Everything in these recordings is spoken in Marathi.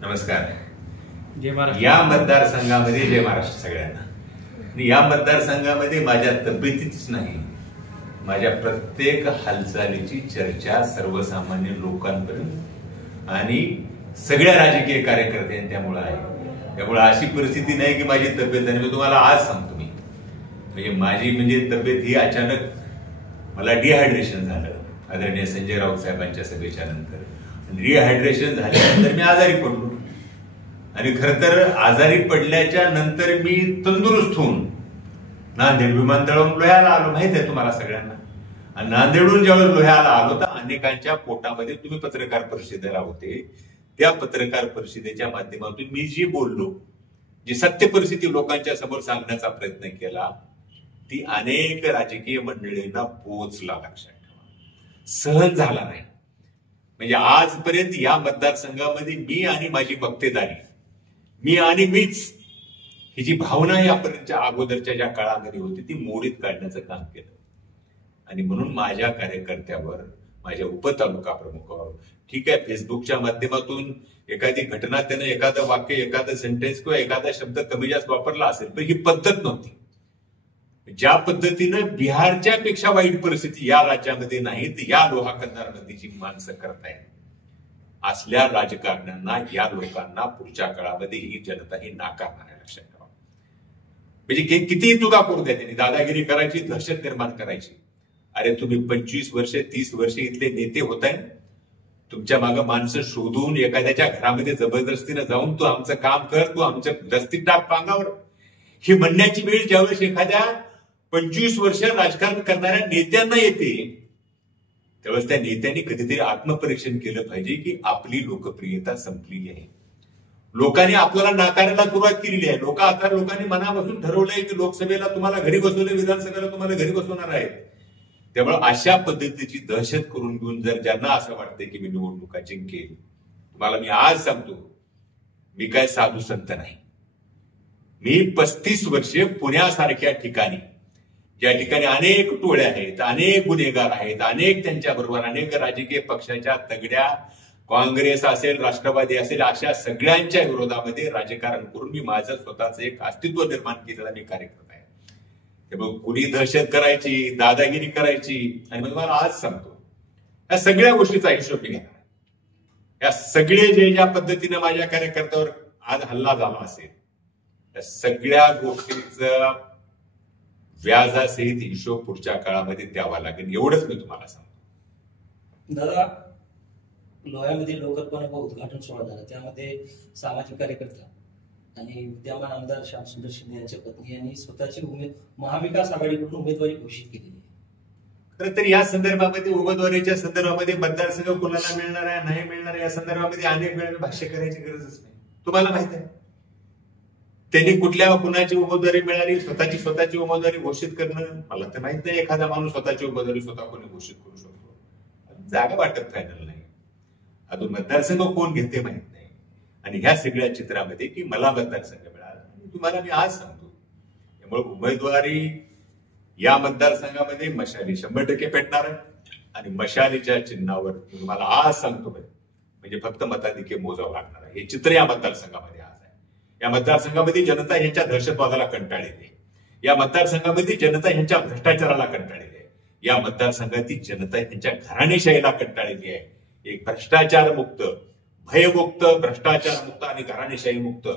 नमस्कार. जय महाराष्ट्र. या मतदारसंघामध्ये जय महाराष्ट्र सगळ्यांना. या मतदारसंघामध्ये माझ्या तब्येतीच नाही, माझ्या प्रत्येक हालचालीची चर्चा सर्वसामान्य लोकांपर्यंत आणि सगळ्या राजकीय कार्यकर्त्यांच्यामुळे आहे. त्यामुळे अशी परिस्थिती नाही की माझी तब्येत नाही. मी तुम्हाला आज सांगतो, मी माझी तब्येत ही अचानक मला डिहायड्रेशन झालं आदरणीय संजय राऊत साहेबांच्या सभेच्या नंतर. डिहायड्रेशन झाल्यानंतर मी आजारी पडलो आणि खरं तर आजारी पडल्याच्या नंतर मी तंदुरुस्त होऊन नांदेड विमानतळावरून लोह्याला आलो. माहित आहे तुम्हाला सगळ्यांना. आणि नांदेडहून ज्यावेळेस लोह्याला आलो तर अनेकांच्या पोटामध्ये तुम्ही पत्रकार परिषदेला होते. त्या पत्रकार परिषदेच्या माध्यमातून मी जी बोललो, जी सत्य परिस्थिती लोकांच्या समोर सांगण्याचा प्रयत्न केला, ती अनेक राजकीय मंडळींना पोहोचला. लक्षात ठेवा, सहन झाला नाही. म्हणजे आजपर्यंत या मतदारसंघामध्ये मी आणि माझी मक्तेदारी, मी आणि मीच, ही जी भावना यापर्यंतच्या अगोदरच्या ज्या काळामध्ये होती ती मोडीत काढण्याचं काम केलं. आणि म्हणून माझ्या कार्यकर्त्यावर, माझ्या उपतालुका प्रमुखावर, ठीक आहे, फेसबुकच्या माध्यमातून एखादी घटना, त्यानं एखादं वाक्य, एखादं सेंटेन्स किंवा एखादा शब्द कमी जास्त वापरला असेल, पण ही पद्धत नव्हती. ज्या पद्धतीनं बिहारच्या पेक्षा वाईट परिस्थिती या राज्यामध्ये नाही तर या लोहा कंधार नदीची माणसं करतायत, असल्या राजकारण्यांना, या लोकांना पुढच्या काळामध्ये ही जनता ही नाकारणार आहे. लक्षात ठेवा. म्हणजे कितीही चुका करू द्या, त्यांनी दादागिरी करायची, दहशत निर्माण करायची. अरे तुम्ही 25 वर्षे 30 वर्षे इथले नेते होताय. तुमच्या मागे माणसं शोधून एखाद्याच्या घरामध्ये जबरदस्तीनं जाऊन तू आमचं काम कर, तू आमचं दस्ती टाक पांगावर, ही म्हणण्याची वेळ ज्यावेळेस एखाद्या 25 वर्ष राजकारण करणाऱ्या नेत्यांना येते, त्यावेळेस त्या नेत्यांनी कधीतरी आत्मपरीक्षण केलं पाहिजे की आपली लोकप्रियता संपलेली आहे. लोकांनी आपल्याला नाकारायला सुरुवात केलेली आहे. लोकांनी मनापासून ठरवलंय की लोकसभेला तुम्हाला घरी बसवले, विधानसभेला तुम्हाला घरी बसवणार आहेत. त्यामुळे अशा पद्धतीची दहशत करून घेऊन जर ज्यांना असं वाटतंय की मी निवडणुका जिंकेल, तुम्हाला मी आज सांगतो, मी काय साधू संत नाही. मी 35 वर्षे पुण्यासारख्या ठिकाणी, ज्या ठिकाणी अनेक टोळ्या आहेत, अनेक गुन्हेगार आहेत, अनेक त्यांच्याबरोबर अनेक राजकीय पक्षाच्या तगड्या, काँग्रेस असेल, राष्ट्रवादी असेल, अशा सगळ्यांच्या विरोधामध्ये राजकारण करून मी माझं स्वतःचं एक अस्तित्व निर्माण केलेला मी कार्यकर्ता आहे. त्यामुळे कुणी दहशत करायची, दादागिरी करायची, आणि मग तुम्हाला आज सांगतो, या सगळ्या गोष्टीचा हिशोब मी घेणार. या सगळे ज्या पद्धतीने माझ्या कार्यकर्त्यावर आज हल्ला झाला असेल, या सगळ्या गोष्टींचा व्याजासहित हिशोब पुढच्या काळामध्ये द्यावा लागेल, एवढंच मी तुम्हाला सांगतो. दादा, लोह्यामध्ये लोकत्व उद्घाटन सोहळा झाला, त्यामध्ये सामाजिक कार्यकर्ता आणि विद्यमान आमदार श्यामसुंदर शिंदे यांच्या पत्नी यांनी स्वतःची महाविकास आघाडीकडून उमेदवारी घोषित केली. खरं तर या संदर्भामध्ये, उमेदवारीच्या संदर्भामध्ये, मतदारसंघ कोणाला मिळणार आहे, नाही मिळणार आहे, या संदर्भामध्ये अनेक वेळा भाष्य करायची गरजच नाही. तुम्हाला माहित आहे त्यांनी कुणाची उमेदवारी मिळाली, स्वतःची उमेदवारी घोषित करणं, मला तर माहित नाही एखादा माणूस स्वतःची उमेदवारी स्वतः कोणी घोषित करू शकतो. जागा वाटप फायनल नाही, अजून मतदारसंघ कोण घेते माहित नाही. आणि ह्या सगळ्या चित्रामध्ये की मला मतदारसंघ मिळाला, आणि तुम्हाला मी आज सांगतो, त्यामुळे उमेदवारी या मतदारसंघामध्ये मशाली 100% पेटणार आहे. आणि मशालीच्या चिन्हावर तुम्हाला आज सांगतो, म्हणजे फक्त मताधिक्य मोजावं लागणार आहे. हे चित्र या मतदारसंघामध्ये आज आहे. या मतदारसंघामध्ये जनता ह्यांच्या दहशतवादाला कंटाळलेली आहे. या मतदारसंघामध्ये जनता ह्यांच्या भ्रष्टाचाराला कंटाळलेली आहे. या मतदारसंघातील जनता ह्यांच्या घराणेशाहीला कंटाळलेली आहे. एक भ्रष्टाचार मुक्त, भयमुक्त, भ्रष्टाचार मुक्त आणि घराणेशाही मुक्त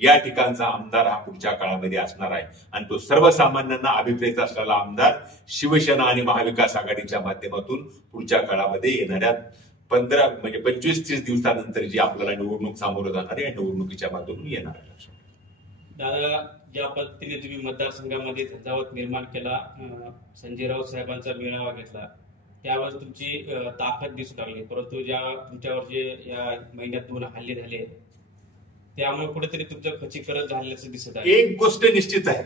या ठिकाणचा आमदार हा पुढच्या काळामध्ये असणार आहे. आणि तो सर्वसामान्यांना अभिप्रेत असलेला आमदार शिवसेना आणि महाविकास आघाडीच्या माध्यमातून पुढच्या काळामध्ये येणाऱ्या 25-30 दिवसानंतर जी आपल्याला निवडणूक सामोरं जाणार आहे, या निवडणुकीच्या माध्यमातून येणार आहे. दादा, ज्या पद्धतीने तुम्ही मतदारसंघामध्ये झंझावात निर्माण केला, संजय राऊत साहेबांचा मेळावा घेतला, त्यावेळेस तुमची ताकद दिसू लागली. परंतु ज्या तुमच्यावर जे या महिन्यात 2 हल्ले झाले, त्यामुळे कुठेतरी तुमचं खचीकरण झाल्याचं दिसत आहे. एक गोष्ट निश्चित आहे,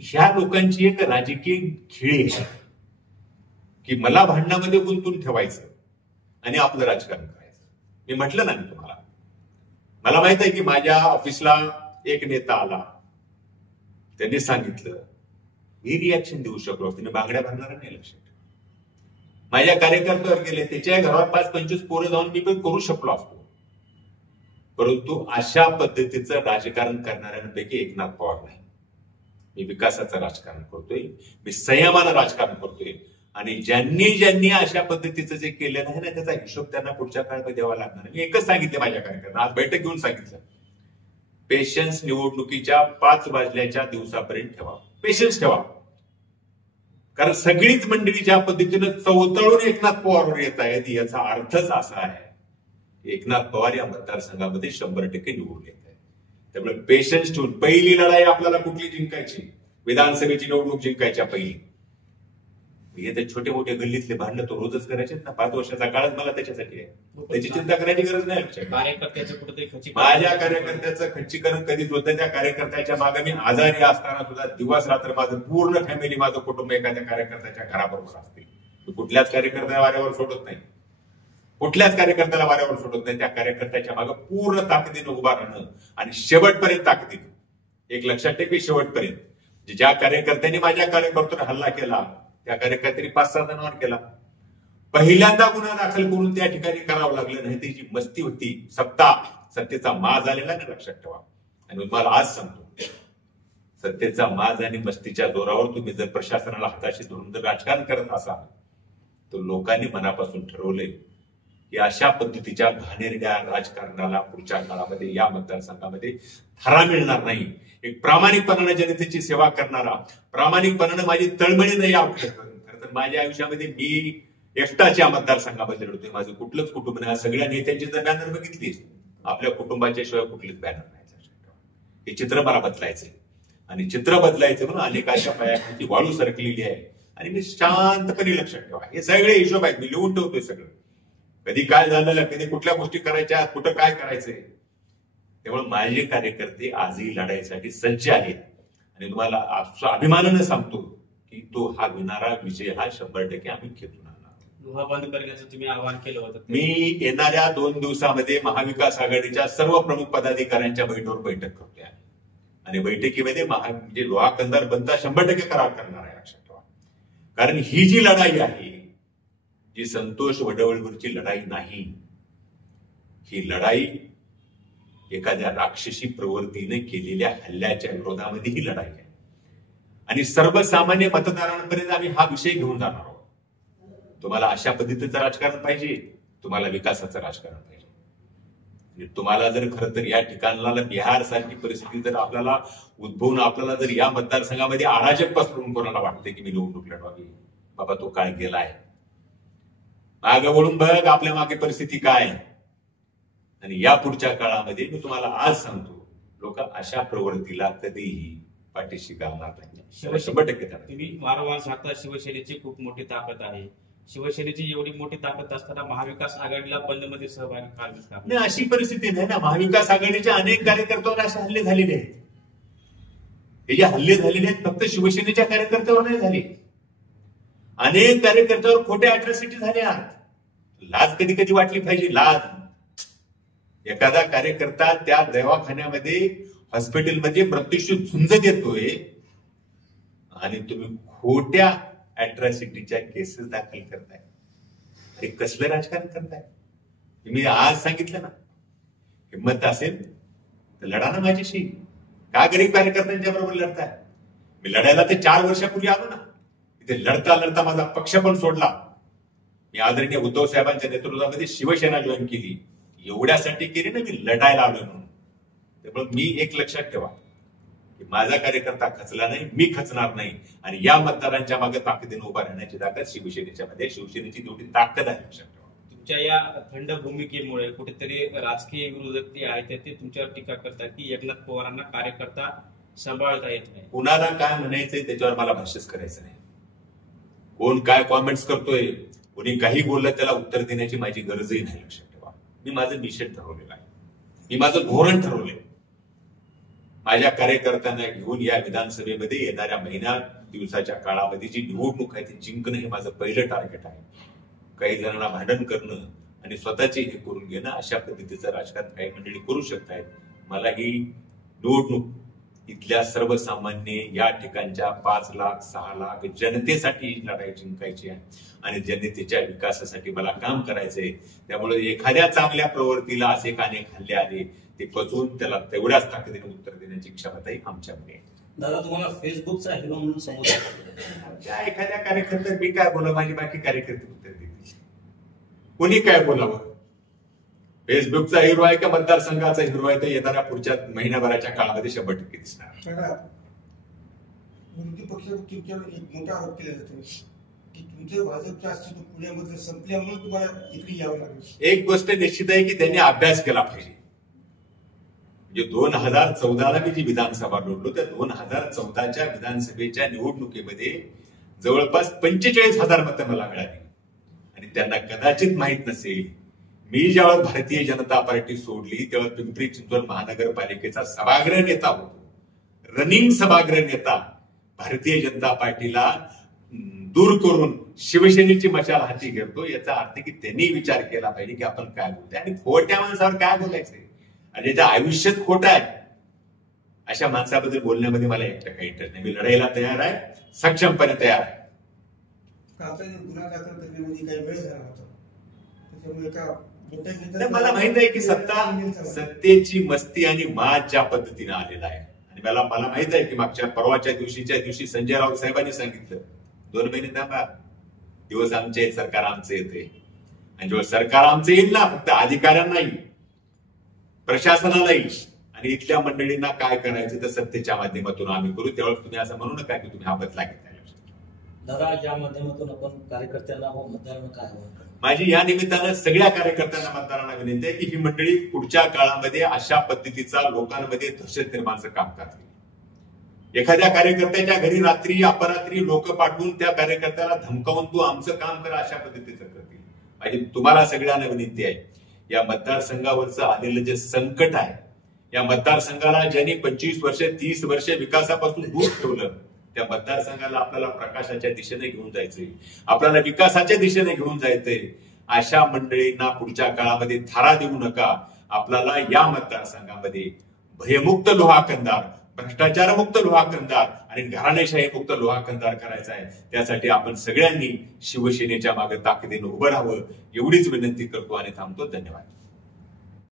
ह्या लोकांची एक राजकीय खेळी आहे की मला भांडणामध्ये गुंतून ठेवायचं आणि आपलं राजकारण करायचं. मी म्हटलं ना तुम्हाला, मला माहित आहे की माझ्या ऑफिसला एक नेता आला, त्यांनी सांगितलं, मी रिॲक्शन देऊ शकलो, तिने बांगड्या भरणार नाही. लक्षात, माझ्या कार्यकर्त्यावर गेले, त्याच्या घरावर 5-25 पोरं जाऊन मी पण करू शकलो असतो. परंतु अशा पद्धतीचं राजकारण करणाऱ्यांपैकी एकनाथ पवार नाही. मी विकासाचं राजकारण करतोय, मी संयमानं राजकारण करतोय. आणि ज्यांनी ज्यांनी अशा पद्धतीचं जे केलं नाही ना, त्याचा हिशोब त्यांना पुढच्या काळात द्यावा लागणार. मी एकच सांगितलं माझ्या कार्यकर्त्यांना, आज बैठक घेऊन सांगितलं, पेशन्स निवडणुकीच्या 5 वाजल्याच्या दिवसापर्यंत ठेवा, पेशन्स ठेवा. कारण सगळीच मंडळी ज्या पद्धतीनं चवतळून एकनाथ पवारवर येत आहेत, याचा अर्थच असा आहे एकनाथ पवार या मतदारसंघामध्ये 100% निवडून येत आहेत. त्यामुळे पेशन्स ठेवून, पहिली लढाई आपल्याला कुठली जिंकायची, विधानसभेची निवडणूक जिंकायच्या पहिली. हे तर छोटे मोठे गल्लीतले भांडणं तो रोजच करायचे ना. 5 वर्षाचा काळच मला त्याच्यासाठी आहे, त्याची चिंता करायची गरज नाही. कार्यकर्त्याचं कुठेतरी माझ्या कार्यकर्त्याचं खच्चीकरण कधीच होतं. त्या कार्यकर्त्याच्या मागे मी आजारी असताना सुद्धा दिवस रात्र माझं पूर्ण फॅमिली, माझं कुटुंब एखाद्या कार्यकर्त्याच्या घराबरोबर असते. मी कुठल्याच कार्यकर्त्याला वाऱ्यावर सोडत नाही, कुठल्याच कार्यकर्त्याला वाऱ्यावर सोडत नाही. त्या कार्यकर्त्याच्या मागे पूर्ण ताकदीनं उभा राहणं आणि शेवटपर्यंत ताकदीनं. एक लक्षात ठेवा, शेवटपर्यंत ज्या कार्यकर्त्यांनी माझ्या कार्यकर्त्यावर हल्ला केला त्या कार्यकर्त्यांनी 5-6 जणांवर केला. पहिल्यांदा गुन्हा दाखल करून त्या ठिकाणी करावं लागलं नाही. ती जी मस्ती होती, सत्तेचा माज आलेला नाही, लक्षात ठेवा. आणि तुम्हाला आज सांगतो, सत्तेचा माज आणि मस्तीच्या जोरावर तुम्ही जर प्रशासनाला हाताशी धरून जर राजकारण करत असाल तर लोकांनी मनापासून ठरवलंय की अशा पद्धतीच्या घाणेरड्या राजकारणाला पुढच्या काळामध्ये या मतदारसंघामध्ये थारा मिळणार नाही. एक प्रामाणिकपणाने जनतेची सेवा करणारा, प्रामाणिकपणाने माझी तळमळी नाही आवडत. खरं तर माझ्या आयुष्यामध्ये मी एकटाच्या मतदारसंघामध्ये लढतोय. माझं कुठलंच कुटुंब नाही. सगळ्या नेत्यांची जर बॅनर बघितली, आपल्या कुटुंबाच्या शिवाय कुठलीच बॅनर नाही. हे चित्र मला बदलायचंय आणि चित्र बदलायचं म्हणून अनेकाच्या पायाखाली वाळू सरकलेली आहे. आणि मी शांतपणे, लक्षात ठेवा, हे सगळे हिशोब आहेत, मी लिहून ठेवतोय सगळं. कधी काय झालं, कधी कुठल्या गोष्टी करायच्या, कुठं काय करायचंय. त्यामुळे माझे कार्यकर्ते आजही लढाईसाठी सज्ज आहेत. आणि तुम्हाला अभिमानानं सांगतो की तो हा घेणारा विजय हा 100% आम्ही खेचून आणणार. गृह बंद करण्याचं तुम्ही आवाहन केलं होतं. मी येणाऱ्या 2 दिवसामध्ये महाविकास आघाडीच्या सर्व प्रमुख पदाधिकाऱ्यांच्या बैठक करतोय आणि बैठकीमध्ये म्हणजे लोहा कंदार बंदचा 100% करार करणार आहे, लक्षात ठेवा. कारण ही जी लढाई आहे, जी संतोष वडवळीवरची लढाई नाही, ही लढाई एखाद्या राक्षसी प्रवृत्तीने केलेल्या हल्ल्याच्या विरोधामध्ये ही लढाई आहे. आणि सर्वसामान्य मतदारांपर्यंत आम्ही हा विषय घेऊन जाणार आहोत. तुम्हाला अशा पद्धतीचं राजकारण पाहिजे, तुम्हाला विकासाचं राजकारण पाहिजे. आणि तुम्हाला जर खरं तर या ठिकाणाला बिहार सारखी परिस्थिती जर आपल्याला उद्भवून आपल्याला जर या मतदारसंघामध्ये अराजक पसरून कोणाला वाटते की मी निवडणूक लढवावी, बाबा तो काळ गेलाय. मागे वळून बघ आपल्या मागे परिस्थिती काय. आणि या पुढच्या काळामध्ये मी तुम्हाला आज सांगतो, लोक अशा प्रवृत्तीला कधीही पाठीशी घालणार नाही. 100% तुम्ही वारंवार सांगता शिवसेनेची खूप मोठी ताकद आहे. शिवसेनेची एवढी मोठी ताकद असताना महाविकास आघाडीला बंदमध्ये सहभागी का नाही, अशी परिस्थिती नाही ना. महाविकास आघाडीच्या अनेक कार्यकर्त्यावर असे हल्ले झालेले आहेत. हे जे हल्ले झालेले आहेत फक्त शिवसेनेच्या कार्यकर्त्यावर नाही झाले, अनेक कार्यकर्त्यावर खोटे अॅट्रॉसिटी झाल्या. लाज कधी कधी वाटली पाहिजे, लाज. एखादा कार्यकर्ता त्या दवाखान्यामध्ये, हॉस्पिटलमध्ये मृत्यूशी झुंज देतोय आणि तुम्ही खोट्या अॅट्रॉसिटीच्या केसेस दाखल करताय. हे कसलं राजकारण करताय. मी आज सांगितलं ना, हिंमत असेल तर लढा ना माझ्याशी. का गरीब कार्यकर्त्यांच्या बरोबर लढताय. मी लढायला ते 4 वर्षापूर्वी आलो ना. इथे लढता लढता माझा पक्ष पण सोडला. मी आदरणीय उद्धव साहेबांच्या नेतृत्वामध्ये शिवसेना जॉईन केली. एवढ्यासाठी केली ना, मी लढायला आलो म्हणून. त्यामुळे मी एक लक्षात ठेवा की माझा कार्यकर्ता खचला नाही, मी खचणार नाही. आणि या मतदारांच्या मागे ताकदीने उभा राहण्याची ताकद शिवसेनेच्या मध्ये, शिवसेनेची जेवढी ताकद आहे, लक्षात ठेवा. तुमच्या या थंड भूमिकेमुळे कुठेतरी राजकीय विरोधक जे आहेत ते तुमच्यावर टीका करतात की एकनाथ पवारांना कार्यकर्ता सांभाळता येत नाही. कुणाला काय म्हणायचंय त्याच्यावर मला भाष्यच करायचं नाही. कोण काय कॉमेंट्स करतोय, कोणी काही बोललं त्याला उत्तर देण्याची माझी गरजही नाही, लक्षात ठेवा. मी माझं मिशन ठरवलेलं आहे, मी माझं धोरण ठरवलंय. माझ्या कार्यकर्त्यांना घेऊन या विधानसभेमध्ये येणाऱ्या महिन्यात दिवसाच्या काळामध्ये जी निवडणूक आहे ती जिंकणं हे माझं पहिलं टार्गेट आहे. काही जणांना भांडण करणं आणि स्वतःचे हे करून घेणं, अशा पद्धतीचं राजकारण काही मंडळी करू शकतायत. मला ही निवडणूक इथल्या सर्वसामान्य या ठिकाणच्या 5 लाख 6 लाख जनतेसाठी ही लढाई जिंकायची आहे आणि जनतेच्या विकासासाठी मला काम करायचंय. त्यामुळे एखाद्या चांगल्या प्रवृत्तीला असे काने खाल्ले आले ते पचवून त्याला तेवढ्याच ताकदीने उत्तर देण्याची क्षमताही आमच्याकडे आहे. दादा, तुम्हाला फेसबुकचा हिरो म्हणून संबोधन त्या एखाद्या कार्यकर्त्यात मी काय बोला, माझी बाकी कार्यकर्ते उत्तर देतील. कोणी काय बोलावं? फेसबुकचा हिरो आहे का मतदारसंघाचा हिरो आहे ते येणाऱ्या पुढच्या महिन्याभराच्या काळामध्ये 100% दिसणार. विरोधी पक्ष तुमच्यावर एक मोठा आरोप केला जातो की तुमचं भाजपचं अस्तित्व पुण्यामध्ये संपल्यामुळे तुम्हाला इकडे यावं लागेल. एक गोष्ट निश्चित आहे की त्यांनी अभ्यास केला पाहिजे. म्हणजे 2014ला मी जी विधानसभा लढलो त्या 2014च्या विधानसभेच्या निवडणुकीमध्ये जवळपास 45,000 मतं मला मिळाली आणि त्यांना कदाचित माहित नसेल मी ज्यावेळेस भारतीय जनता पार्टी सोडली त्यावेळेस पिंपरी चिंचवड महानगरपालिकेचा सभागृह नेता होतो, रनिंग सभागृह नेता. भारतीय जनता पार्टीला दूर करून शिवसेनेची मशाल हाती घेतो याचा अर्थ की त्यांनी विचार केला पाहिजे की आपण काय बोलतोय आणि खोट्या माणसावर काय बोलायचंय आणि ज्याच्या आयुष्यात खोटं आहे अशा माणसाबद्दल बोलण्यामध्ये मला 1% इंटरेस्ट नाही. मी लढायला तयार आहे, सक्षमपणे तयार आहे. गुन्हा दाखल करण्यामध्ये काही वेळ झाला होता त्याच्यामुळे का मला माहित आहे की सत्तेची मस्ती आणि माज ज्या पद्धतीने आलेला आहे आणि मला माहित आहे की मागच्या परवाच्या दिवशी संजय राऊत साहेबांनी सांगितलं 2 महिने थांबा, दिवस आमचे सरकार आमचे येते आणि जेव्हा सरकार आमचं येईल ना फक्त अधिकाऱ्यांनाही प्रशासनालाही आणि इथल्या मंडळींना काय करायचं तर सत्तेच्या माध्यमातून आम्ही करू. त्यावेळेस तुम्ही असं म्हणू नका की तुम्ही हा बदला घेतला. दादा, ज्या माध्यमातून आपण कार्यकर्त्यांना व मतदारांना काय आवाहन माझी या निमित्तानं सगळ्या कार्यकर्त्यांना मतदारांना विनंती आहे की ही मंडळी पुढच्या काळामध्ये अशा पद्धतीचा लोकांमध्ये दहशत निर्माणाचं काम करतील. एखाद्या कार्यकर्त्याच्या घरी रात्री अपरात्री लोक पाठवून त्या कार्यकर्त्याला धमकावून तू आमचं काम कर अशा पद्धतीचं करतील. माझी तुम्हाला सगळ्यांना विनंती आहे या मतदारसंघावरचं आलेलं जे संकट आहे या मतदारसंघाला ज्यांनी 25 वर्ष 30 वर्ष विकासापासून दूर ठेवलं त्या मतदारसंघाला आपल्याला प्रकाशाच्या दिशेने घेऊन जायचंय, आपल्याला विकासाच्या दिशेने घेऊन जायचंय. अशा मंडळींना पुढच्या काळामध्ये थारा देऊ नका. आपल्याला या मतदारसंघामध्ये भयमुक्त लोहाकंदार, भ्रष्टाचारमुक्त लोहाकंदार आणि घराणेशाही मुक्त लोहाकंदार करायचा आहे. त्यासाठी आपण सगळ्यांनी शिवसेनेच्या मागे ताकदीने उभं राहावं एवढीच विनंती करतो आणि थांबतो. धन्यवाद.